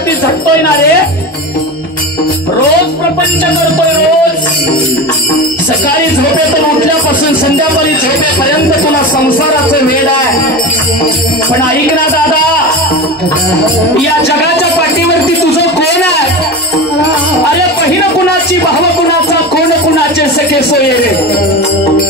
झटपट झटतोय ना रे, रोज प्रपंच करतोय रोज, सकाळी झोपेतून उठल्यापासून संध्याकाळी झोपेपर्यंत तुला संसाराचं वेड आहे. पण ऐक ना दादा, या जगाच्या पाठीवरती तुझं कोण आहे? अरे बहीण कुणाची, भाव कुणाचा, कोण कुणाचे सखे सोये रे.